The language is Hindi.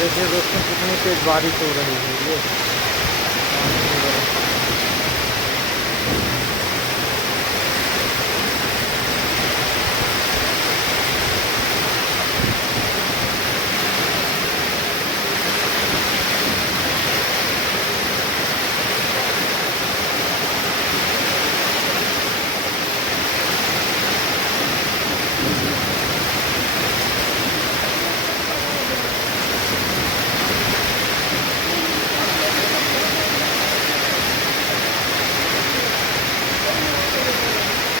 देखिए दोस्तों कितनी तेज बारिश हो रही है ये।